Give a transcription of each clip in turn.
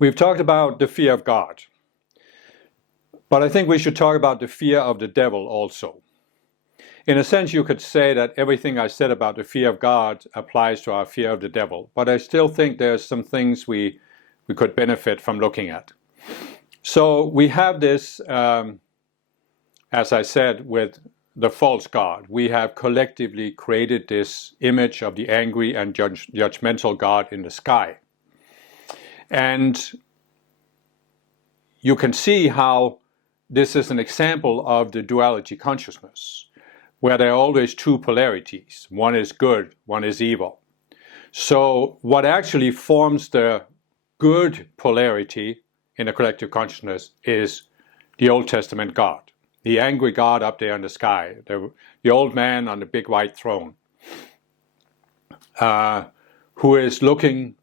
We've talked about the fear of God, but I think we should talk about the fear of the devil also. In a sense, you could say that everything I said about the fear of God applies to our fear of the devil, but I still think there's some things we could benefit from looking at. So we have this, as I said, with the false God. We have collectively created this image of the angry and judgmental God in the sky. And you can see how this is an example of the duality consciousness, where there are always two polarities. One is good, one is evil. So what actually forms the good polarity in the collective consciousness is the Old Testament God, the angry God up there in the sky, the old man on the big white throne, who is looking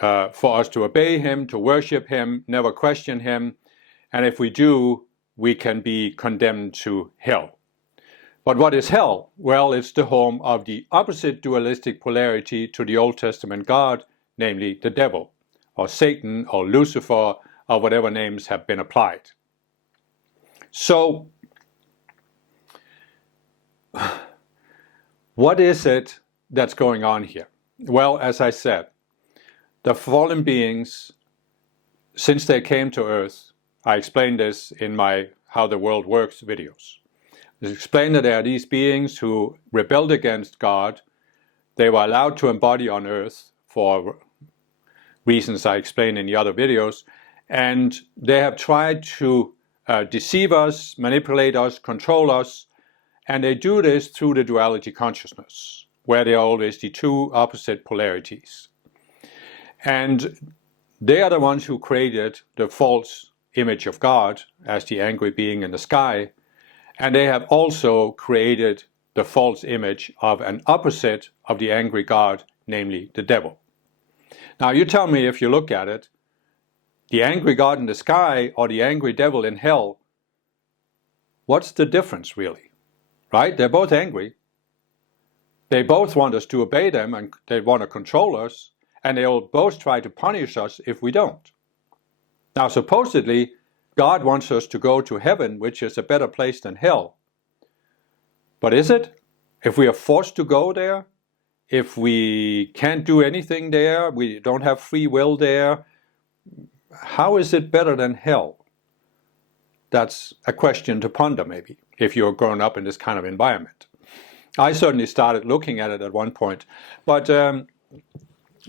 for us to obey him, to worship him, never question him, and if we do, we can be condemned to hell. But what is hell? Well, it's the home of the opposite dualistic polarity to the Old Testament God, namely the devil, or Satan, or Lucifer, or whatever names have been applied. So, what is it that's going on here? Well, as I said, the fallen beings, since they came to Earth, I explained this in my How the World Works videos. I explained that there are these beings who rebelled against God. They were allowed to embody on Earth for reasons I explained in the other videos, and they have tried to deceive us, manipulate us, control us, and they do this through the duality consciousness, where there are always the two opposite polarities. And they are the ones who created the false image of God as the angry being in the sky, and they have also created the false image of an opposite of the angry God, namely the devil. Now you tell me, if you look at it, the angry God in the sky or the angry devil in hell, what's the difference really? Right? They're both angry. They both want us to obey them and they want to control us, and they'll both try to punish us if we don't. Now supposedly, God wants us to go to heaven, which is a better place than hell. But is it? If we are forced to go there, if we can't do anything there, we don't have free will there, how is it better than hell? That's a question to ponder maybe, if you're grown up in this kind of environment. I certainly started looking at it at one point, but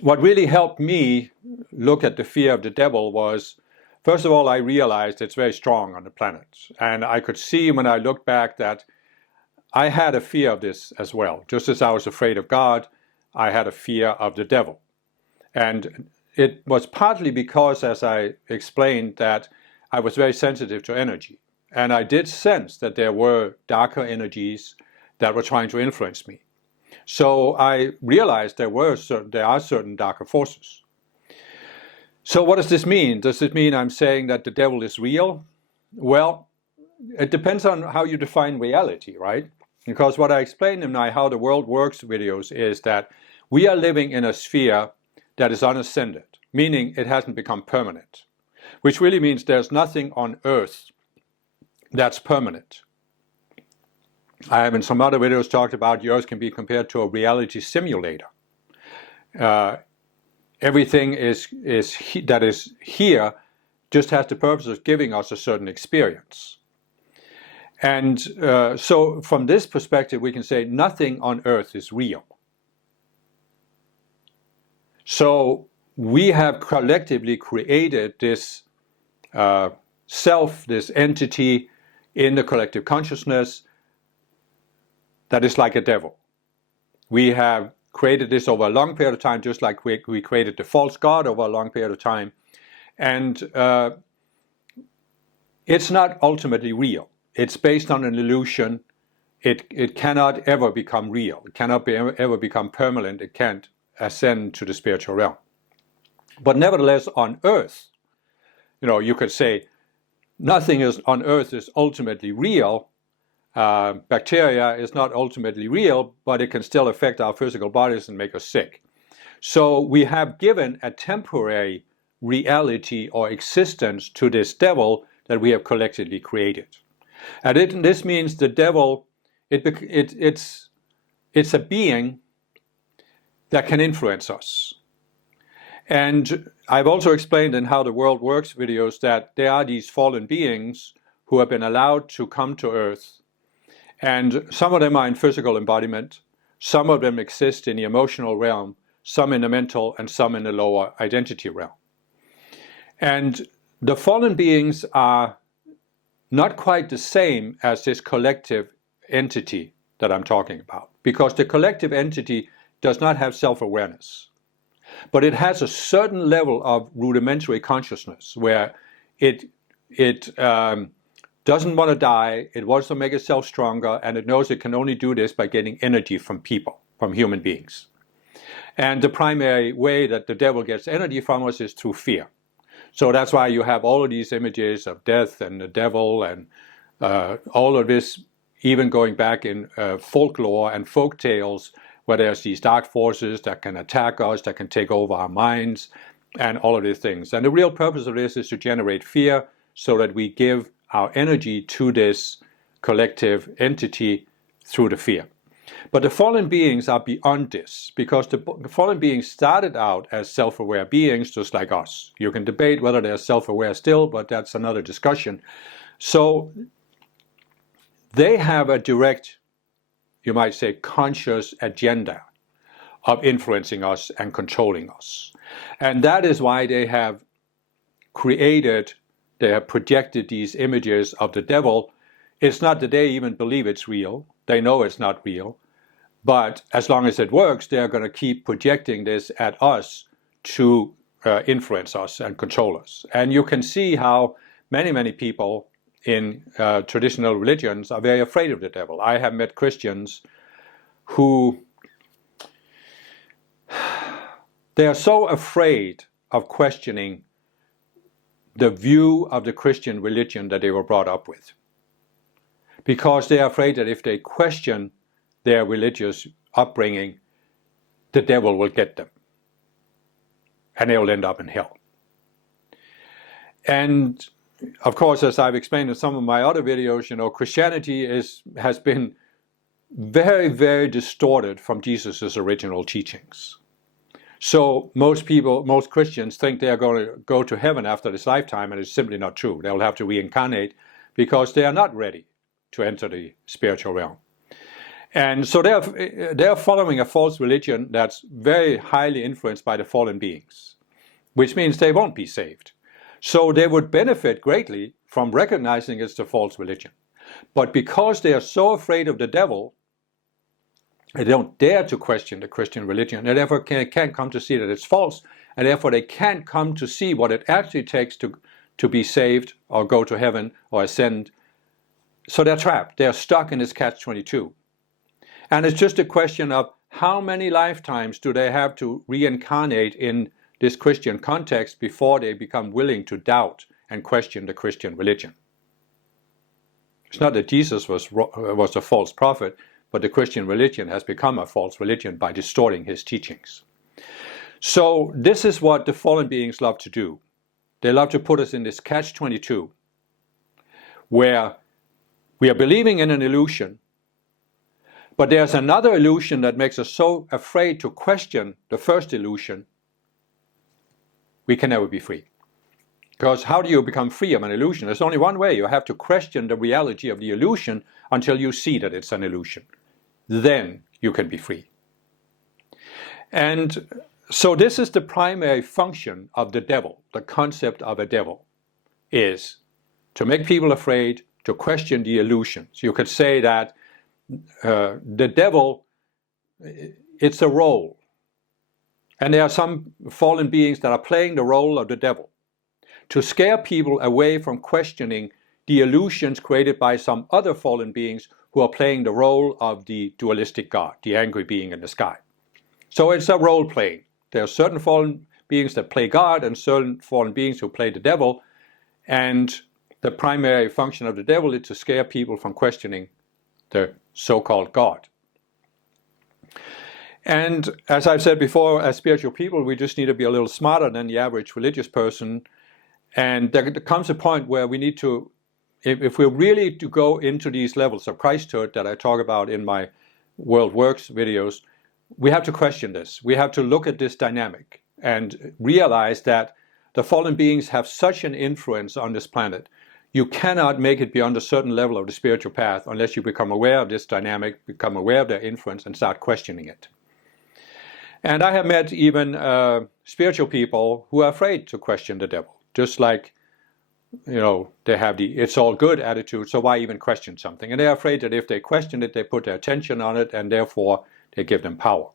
what really helped me look at the fear of the devil was, first of all, I realized it's very strong on the planet. And I could see when I looked back that I had a fear of this as well. Just as I was afraid of God, I had a fear of the devil. And it was partly because, as I explained, that I was very sensitive to energy. And I did sense that there were darker energies that were trying to influence me. So I realized there are certain darker forces. So what does this mean? Does it mean I'm saying that the devil is real? Well, it depends on how you define reality, right? Because what I explained in my How the World Works videos is that we are living in a sphere that is unascended, meaning it hasn't become permanent, which really means there's nothing on Earth that's permanent. I have in some other videos talked about the Earth can be compared to a reality simulator. Everything that is here just has the purpose of giving us a certain experience. And so from this perspective, we can say nothing on Earth is real. So we have collectively created this self, this entity in the collective consciousness that is like a devil. We have created this over a long period of time, just like we created the false God over a long period of time. And it's not ultimately real. It's based on an illusion. It cannot ever become real. It cannot ever become permanent. It can't ascend to the spiritual realm. But nevertheless, on Earth, you could say nothing on Earth is ultimately real. Bacteria is not ultimately real, but it can still affect our physical bodies and make us sick. So we have given a temporary reality or existence to this devil that we have collectively created. And this means the devil, it's a being that can influence us. And I've also explained in How the World Works videos that there are these fallen beings who have been allowed to come to Earth. And some of them are in physical embodiment, some of them exist in the emotional realm, some in the mental, and some in the lower identity realm. And the fallen beings are not quite the same as this collective entity that I'm talking about, because the collective entity does not have self-awareness. But it has a certain level of rudimentary consciousness where it doesn't want to die, it wants to make itself stronger, and it knows it can only do this by getting energy from people, from human beings. And the primary way that the devil gets energy from us is through fear. So that's why you have all of these images of death and the devil and all of this, even going back in folklore and folk tales, where there's these dark forces that can attack us, that can take over our minds, and all of these things. And the real purpose of this is to generate fear so that we give our energy to this collective entity through the fear. But the fallen beings are beyond this, because the fallen beings started out as self-aware beings just like us. You can debate whether they're self-aware still, but that's another discussion. So they have a direct, you might say, conscious agenda of influencing us and controlling us. And that is why they have projected these images of the devil. It's not that they even believe it's real. They know it's not real. But as long as it works, they're going to keep projecting this at us to influence us and control us. And you can see how many, many people in traditional religions are very afraid of the devil. I have met Christians who, they are so afraid of questioning the view of the Christian religion that they were brought up with, because they are afraid that if they question their religious upbringing, the devil will get them and they will end up in hell. And of course, as I've explained in some of my other videos, Christianity has been very, very distorted from Jesus' original teachings. So most Christians think they are going to go to heaven after this lifetime, and it's simply not true. They will have to reincarnate because they are not ready to enter the spiritual realm. And so they're following a false religion that's very highly influenced by the fallen beings, which means they won't be saved. So they would benefit greatly from recognizing it's a false religion. But because they are so afraid of the devil, they don't dare to question the Christian religion. They therefore can't come to see that it's false, and therefore they can't come to see what it actually takes to be saved or go to heaven or ascend. So they're trapped. They're stuck in this catch-22. And it's just a question of how many lifetimes do they have to reincarnate in this Christian context before they become willing to doubt and question the Christian religion. It's not that Jesus was a false prophet, but the Christian religion has become a false religion by distorting his teachings. So this is what the fallen beings love to do. They love to put us in this catch-22, where we are believing in an illusion, but there's another illusion that makes us so afraid to question the first illusion, we can never be free. Because how do you become free of an illusion? There's only one way. You have to question the reality of the illusion until you see that it's an illusion. Then you can be free. And so this is the primary function of the devil. The concept of a devil is to make people afraid, to question the illusions. You could say that the devil, it's a role. And there are some fallen beings that are playing the role of the devil to scare people away from questioning the illusions created by some other fallen beings who are playing the role of the dualistic God, the angry being in the sky. So it's a role playing. There are certain fallen beings that play God and certain fallen beings who play the devil. And the primary function of the devil is to scare people from questioning the so-called God. And as I've said before, as spiritual people, we just need to be a little smarter than the average religious person. And there comes a point where we need to, if we're really to go into these levels of Christhood that I talk about in my World Works videos, we have to question this. We have to look at this dynamic and realize that the fallen beings have such an influence on this planet. You cannot make it beyond a certain level of the spiritual path unless you become aware of this dynamic, become aware of their influence, and start questioning it. And I have met even spiritual people who are afraid to question the devil, just like, they have the "it's all good" attitude, so why even question something? And they're afraid that if they question it, they put their attention on it, and therefore they give them power.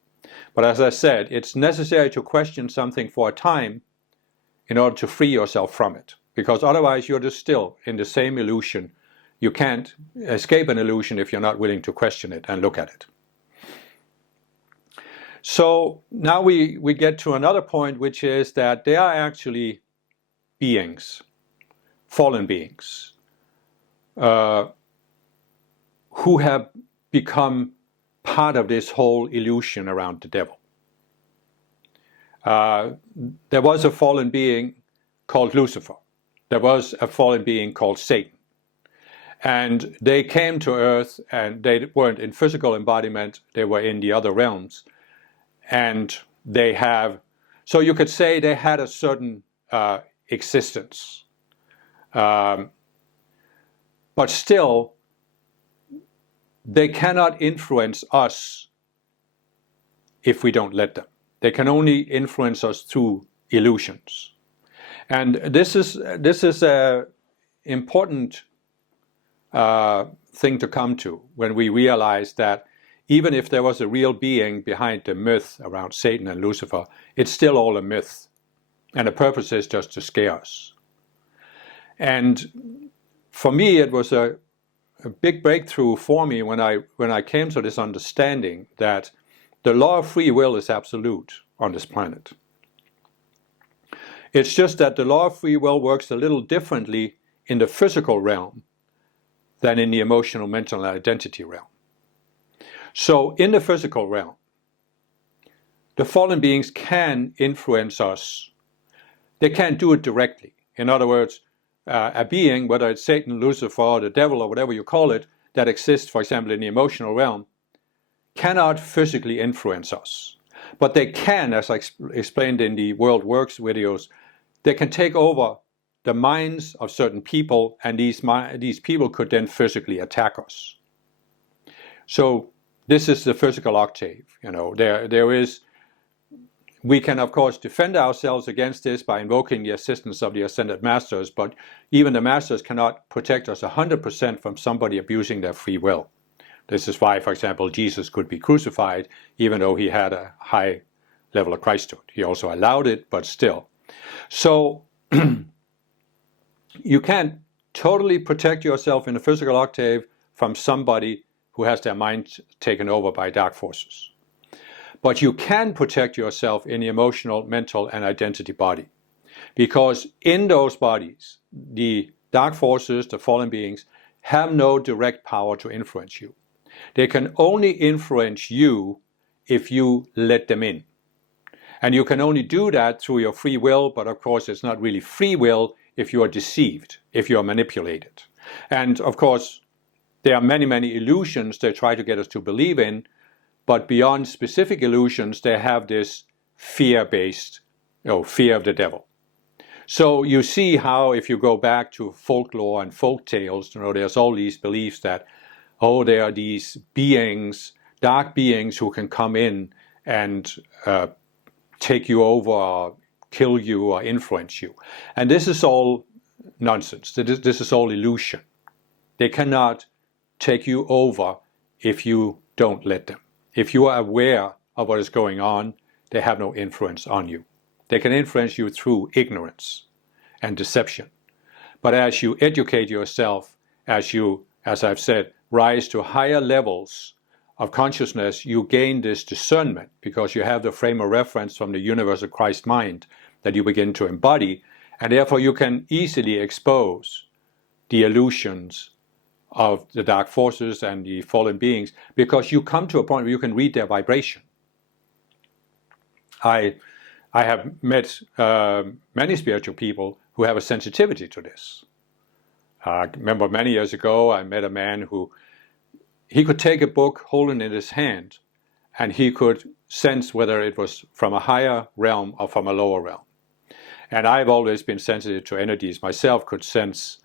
But as I said, it's necessary to question something for a time in order to free yourself from it, because otherwise you're just still in the same illusion. You can't escape an illusion if you're not willing to question it and look at it. So now we get to another point, which is that there are actually beings, fallen beings, who have become part of this whole illusion around the devil. There was a fallen being called Lucifer. There was a fallen being called Satan. And they came to Earth, and they weren't in physical embodiment, they were in the other realms. And they have, so you could say they had a certain existence. But still, they cannot influence us if we don't let them. They can only influence us through illusions. And this is an important thing to come to when we realize that even if there was a real being behind the myth around Satan and Lucifer, it's still all a myth. And the purpose is just to scare us. And for me, it was a big breakthrough for me when I came to this understanding that the law of free will is absolute on this planet. It's just that the law of free will works a little differently in the physical realm than in the emotional, mental, and identity realm. So in the physical realm, the fallen beings can influence us. They can't do it directly. In other words, a being, whether it's Satan, Lucifer, or the devil, or whatever you call it, that exists, for example, in the emotional realm, cannot physically influence us. But they can, as I explained in the World Works videos, they can take over the minds of certain people, and these people could then physically attack us. So this is the physical octave. We can, of course, defend ourselves against this by invoking the assistance of the Ascended Masters, but even the Masters cannot protect us 100% from somebody abusing their free will. This is why, for example, Jesus could be crucified, even though he had a high level of Christhood. He also allowed it, but still. So you can't totally protect yourself in the physical octave from somebody who has their mind taken over by dark forces. But you can protect yourself in the emotional, mental, and identity body. Because in those bodies, the dark forces, the fallen beings, have no direct power to influence you. They can only influence you if you let them in. And you can only do that through your free will, but of course it's not really free will if you are deceived, if you are manipulated. And of course, there are many, many illusions they try to get us to believe in, but beyond specific illusions, they have this fear-based, fear of the devil. So you see how, if you go back to folklore and folk tales, there's all these beliefs that, there are these beings, dark beings who can come in and take you over, or kill you, or influence you. And this is all nonsense. This is all illusion. They cannot take you over if you don't let them. If you are aware of what is going on, they have no influence on you. They can influence you through ignorance and deception. But as you educate yourself, as you, as I've said, rise to higher levels of consciousness, you gain this discernment because you have the frame of reference from the universal Christ mind that you begin to embody, and therefore you can easily expose the illusions of the dark forces and the fallen beings, because you come to a point where you can read their vibration. I have met many spiritual people who have a sensitivity to this. I remember many years ago I met a man who he could take a book, hold it in his hand, and he could sense whether it was from a higher realm or from a lower realm. And I've always been sensitive to energies myself, could sense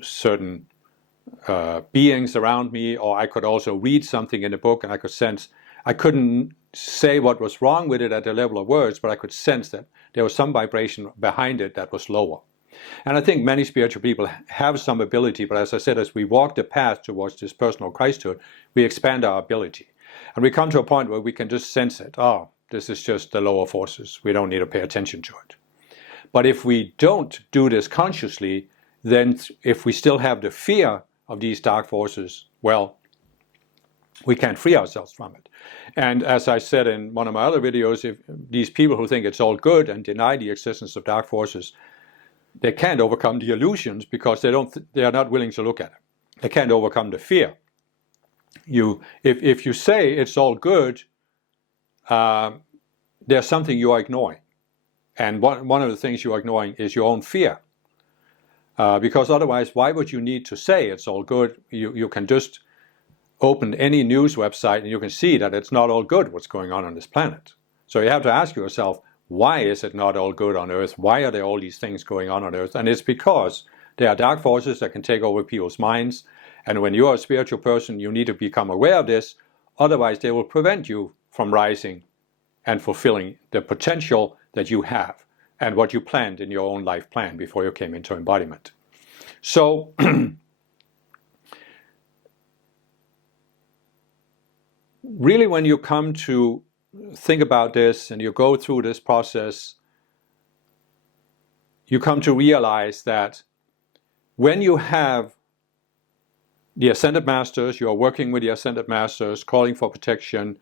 certain beings around me, or I could also read something in a book and I could sense, I couldn't say what was wrong with it at the level of words, but I could sense that there was some vibration behind it that was lower. And I think many spiritual people have some ability, but as I said, as we walk the path towards this personal Christhood, we expand our ability. And we come to a point where we can just sense it. Oh, this is just the lower forces. We don't need to pay attention to it. But if we don't do this consciously, then if we still have the fear of these dark forces, well, we can't free ourselves from it. And as I said in one of my other videos, if these people who think it's all good and deny the existence of dark forces, they can't overcome the illusions because they are not willing to look at it. They can't overcome the fear. If you say it's all good, there's something you are ignoring. And one of the things you are ignoring is your own fear. Because otherwise, why would you need to say it's all good? You can just open any news website and you can see that it's not all good what's going on this planet. So you have to ask yourself, why is it not all good on Earth? Why are there all these things going on Earth? And it's because there are dark forces that can take over people's minds. And when you're a spiritual person, you need to become aware of this. Otherwise, they will prevent you from rising and fulfilling the potential that you have and what you planned in your own life plan before you came into embodiment. So, really, when you come to think about this and you go through this process, you come to realize that when you have the Ascended Masters, you are working with the Ascended Masters, calling for protection.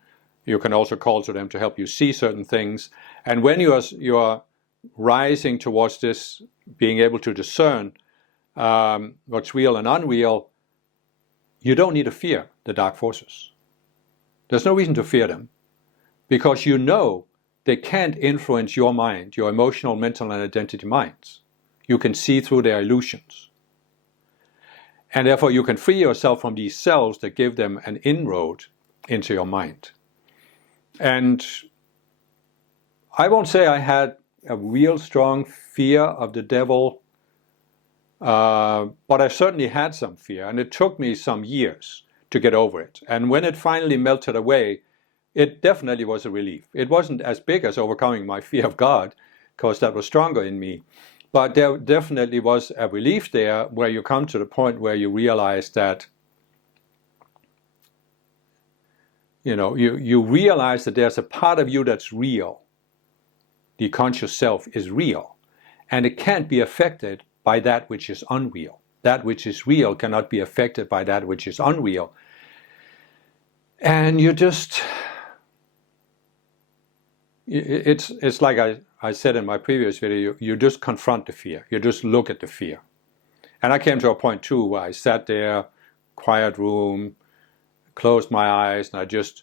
You can also call to them to help you see certain things. And when you are rising towards this, being able to discern what's real and unreal, you don't need to fear the dark forces. There's no reason to fear them, because you know they can't influence your mind, your emotional, mental, and identity minds. You can see through their illusions. And therefore you can free yourself from these cells that give them an inroad into your mind. And I won't say I had a real strong fear of the devil, but I certainly had some fear, and it took me some years to get over it. And when it finally melted away, it definitely was a relief. It wasn't as big as overcoming my fear of God, because that was stronger in me. But there definitely was a relief there, where you come to the point where you realize that, you realize that there's a part of you that's real. The conscious self is real, and it can't be affected by that which is unreal. That which is real cannot be affected by that which is unreal. And you just, it's like I said in my previous video, you just confront the fear. You just look at the fear. And I came to a point too where I sat there, quiet room, closed my eyes, and I just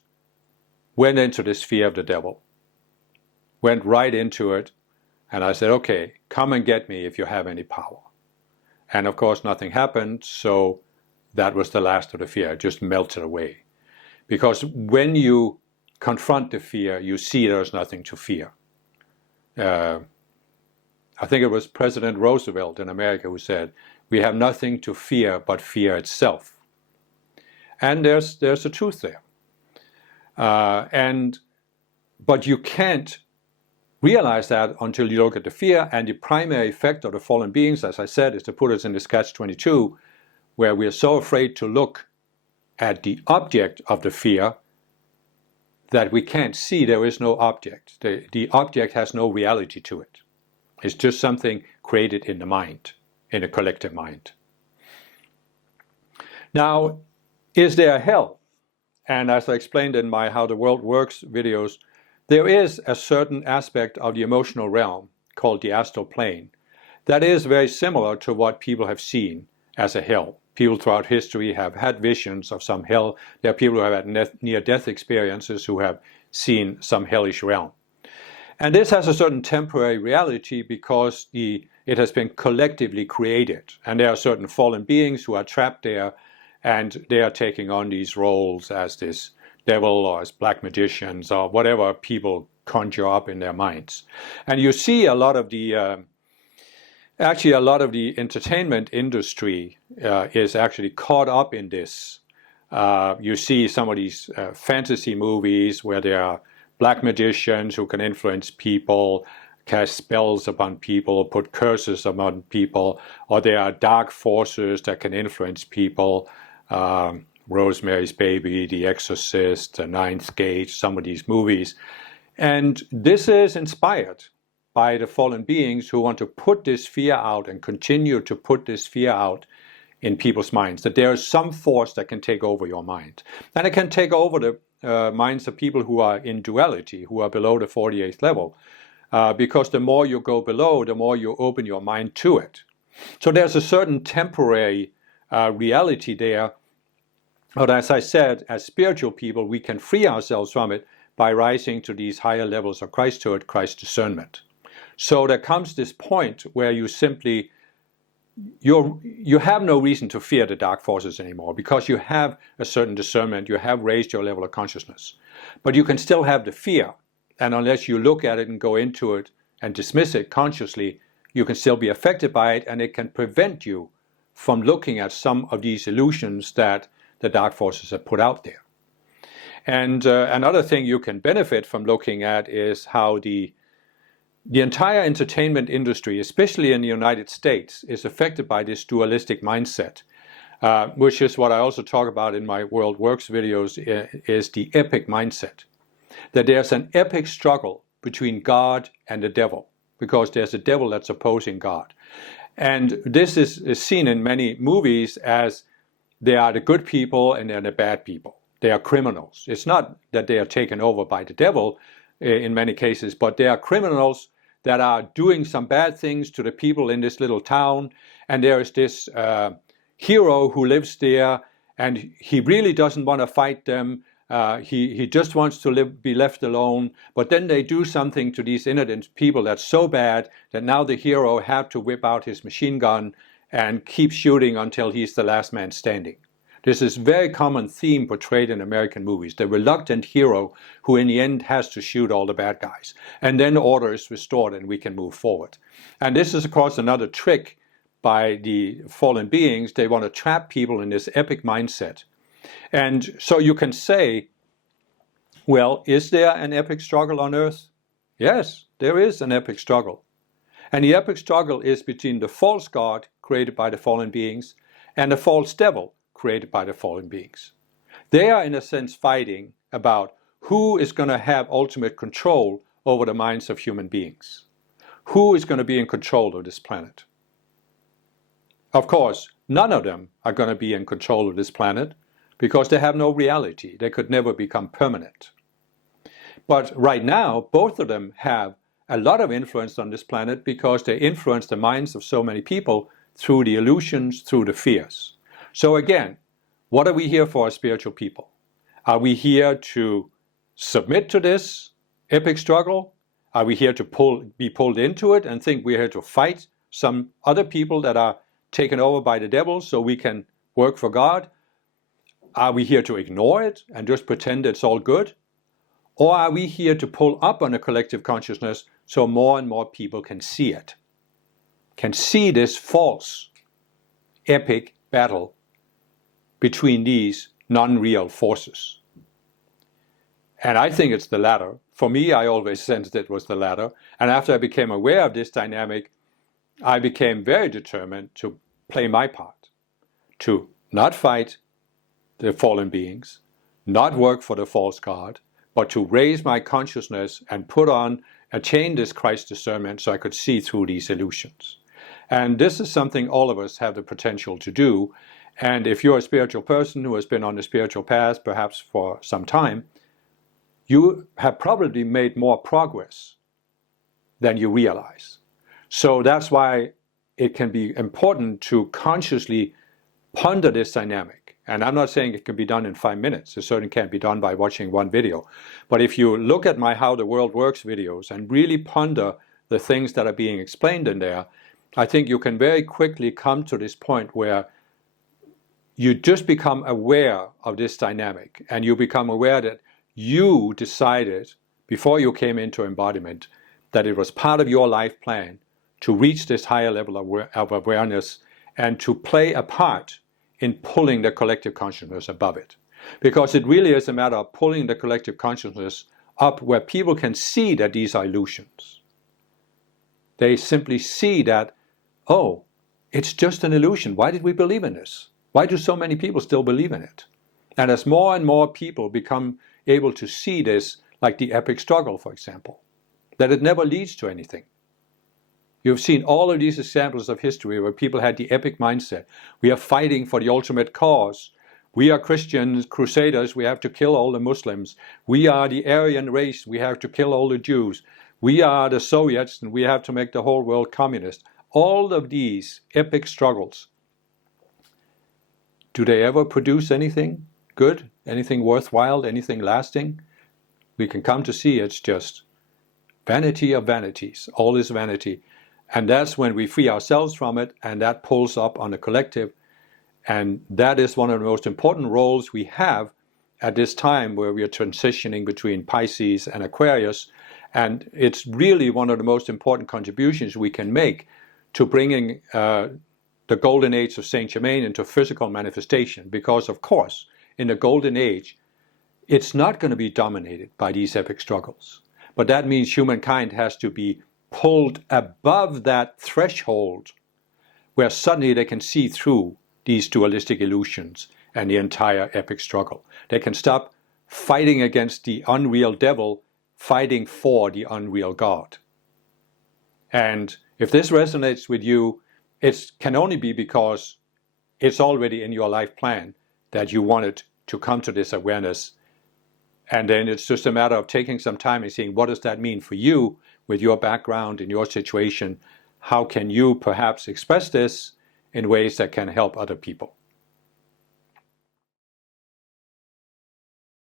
went into this fear of the devil. Went right into it, and I said, okay, come and get me if you have any power. And of course nothing happened, so that was the last of the fear. It just melted away. Because when you confront the fear, you see there's nothing to fear. I think it was President Roosevelt in America who said, we have nothing to fear but fear itself. And there's a truth there. But you can't realize that until you look at the fear, and the primary effect of the fallen beings, as I said, is to put us in this catch-22, where we are so afraid to look at the object of the fear that we can't see there is no object. The object has no reality to it. It's just something created in the mind, in a collective mind. Now, is there a hell? And as I explained in my How the World Works videos, there is a certain aspect of the emotional realm called the astral plane that is very similar to what people have seen as a hell. People throughout history have had visions of some hell. There are people who have had near-death experiences who have seen some hellish realm. And this has a certain temporary reality because it has been collectively created. And there are certain fallen beings who are trapped there, and they are taking on these roles as this devil or as black magicians or whatever people conjure up in their minds. And you see a lot of the actually, a lot of the entertainment industry is actually caught up in this. You see some of these fantasy movies where there are black magicians who can influence people, cast spells upon people, put curses upon people, or there are dark forces that can influence people. Rosemary's Baby, The Exorcist, The Ninth Gate, some of these movies. And this is inspired by the fallen beings who want to put this fear out and continue to put this fear out in people's minds, that there is some force that can take over your mind. And it can take over the minds of people who are in duality, who are below the 48th level, because the more you go below, the more you open your mind to it. So there's a certain temporary reality there. But as I said, as spiritual people, we can free ourselves from it by rising to these higher levels of Christhood, Christ discernment. So there comes this point where you simply, you have no reason to fear the dark forces anymore because you have a certain discernment, you have raised your level of consciousness. But you can still have the fear, and unless you look at it and go into it and dismiss it consciously, you can still be affected by it, and it can prevent you from looking at some of these illusions that the dark forces have put out there. And another thing you can benefit from looking at is how the entire entertainment industry, especially in the United States, is affected by this dualistic mindset, which is what I also talk about in my World Works videos, is the epic mindset. That there's an epic struggle between God and the devil, because there's a devil that's opposing God. And this is seen in many movies as they are the good people and they're the bad people. They are criminals. It's not that they are taken over by the devil in many cases, but they are criminals that are doing some bad things to the people in this little town. And there is this hero who lives there, and he really doesn't want to fight them. He just wants to be left alone. But then they do something to these innocent people that's so bad that now the hero had to whip out his machine gun and keep shooting until he's the last man standing. This is a very common theme portrayed in American movies, the reluctant hero who in the end has to shoot all the bad guys. And then order is restored and we can move forward. And this is, of course, another trick by the fallen beings. They want to trap people in this epic mindset. And so you can say, well, is there an epic struggle on earth? Yes, there is an epic struggle. And the epic struggle is between the false God created by the fallen beings and the false devil created by the fallen beings. They are in a sense fighting about who is going to have ultimate control over the minds of human beings. Who is going to be in control of this planet? Of course, none of them are going to be in control of this planet because they have no reality. They could never become permanent. But right now, both of them have a lot of influence on this planet because they influence the minds of so many people through the illusions, through the fears. So again, what are we here for as spiritual people? Are we here to submit to this epic struggle? Are we here to be pulled into it and think we're here to fight some other people that are taken over by the devil so we can work for God? Are we here to ignore it and just pretend it's all good? Or are we here to pull up on a collective consciousness so more and more people can see it? Can see this false, epic battle between these non-real forces. And I think it's the latter. For me, I always sensed it was the latter. And after I became aware of this dynamic, I became very determined to play my part, to not fight the fallen beings, not work for the false God, but to raise my consciousness and attain this Christ discernment so I could see through these illusions. And this is something all of us have the potential to do. And if you're a spiritual person who has been on the spiritual path, perhaps for some time, you have probably made more progress than you realize. So that's why it can be important to consciously ponder this dynamic And I'm not saying it can be done in 5 minutes. It certainly can't be done by watching one video. But if you look at my How the World Works videos and really ponder the things that are being explained in there, I think you can very quickly come to this point where you just become aware of this dynamic, and you become aware that you decided before you came into embodiment that it was part of your life plan to reach this higher level of awareness and to play a part in pulling the collective consciousness above it. Because it really is a matter of pulling the collective consciousness up where people can see that these are illusions. They simply see that, oh, it's just an illusion. Why did we believe in this? Why do so many people still believe in it? And as more and more people become able to see this, like the epic struggle, for example, that it never leads to anything. You've seen all of these examples of history where people had the epic mindset. We are fighting for the ultimate cause. We are Christians, crusaders, we have to kill all the Muslims. We are the Aryan race, we have to kill all the Jews. We are the Soviets, and we have to make the whole world communist. All of these epic struggles, do they ever produce anything good, anything worthwhile, anything lasting? We can come to see it's just vanity of vanities. All is vanity. And that's when we free ourselves from it, and that pulls up on the collective. And that is one of the most important roles we have at this time where we are transitioning between Pisces and Aquarius. And it's really one of the most important contributions we can make to bringing the golden age of Saint Germain into physical manifestation. Because, of course, in the golden age, it's not going to be dominated by these epic struggles. But that means humankind has to be pulled above that threshold where suddenly they can see through these dualistic illusions and the entire epic struggle. They can stop fighting against the unreal devil, fighting for the unreal God. And if this resonates with you, it can only be because it's already in your life plan that you wanted to come to this awareness. And then it's just a matter of taking some time and seeing, what does that mean for you with your background and your situation? How can you perhaps express this in ways that can help other people?